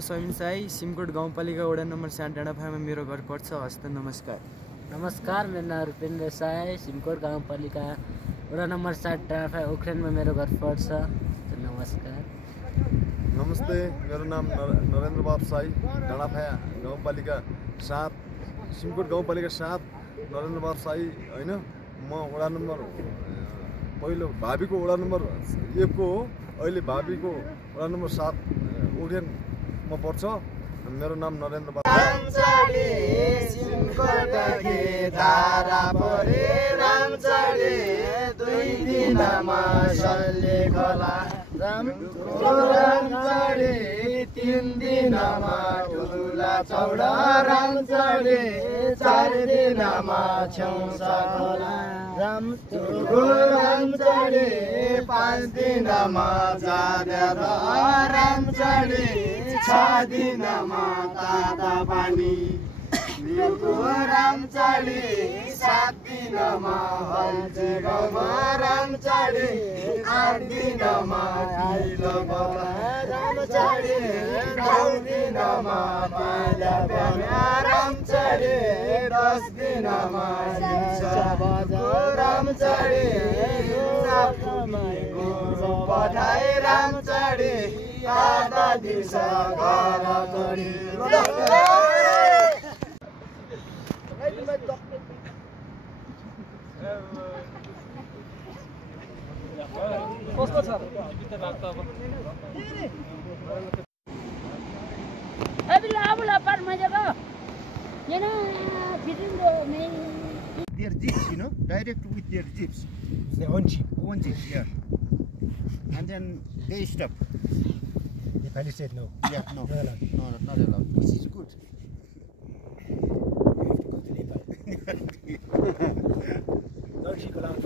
समिन साई सिमकोट गाउँपालिका वडा नम्बर 7 डाँडाफामा मेरो घर पर्छ। हस्त नमस्कार। नमस्कार, मेरो नाम रुपेन्द्र साई, सिमकोट गाउँपालिका वडा नम्बर 7 डाँडाफा उक्रेनमा मेरो घर पर्छ। नमस्कार। नमस्ते, मेरो नाम नरेन्द्र बाबु साई, डाँडाफा गाउँपालिका 7 सिमकोट गाउँपालिका 7 नरेन्द्र बाबु साई होइन। म वडा नम्बर पहिलो भाबीको वडा नम्बर 1 को हो। अहिले भाबीको वडा नम्बर 7 उक्रेन म पर्छ। मेरो नाम नरेन्द्र बाबु। धारा परे रामचढे 2 दिनमा सल्ले खोला रामचढे 3 दिनमा ठुला चौडा रामचढे 4 दिनमा छौसा खोला रामचढे 5 दिनमा जाद्या रामचढे 6 दिनमा ताता पानी रामचढे 7 दिनमा हल्चे गाउँमा रामचढे 8 दिनमा रामचढे 9 दिनमा पाला रामचढे 10 दिनमा रामचढे पठाए रामचढे आधा दिशा घर चढी कस्तो छ their jeeps, direct with their jeeps. Their own jeep. One jeep, yeah. And then they stop. The police said no. Yeah, no. Not allowed. No, not allowed. Which is good. Don't you go down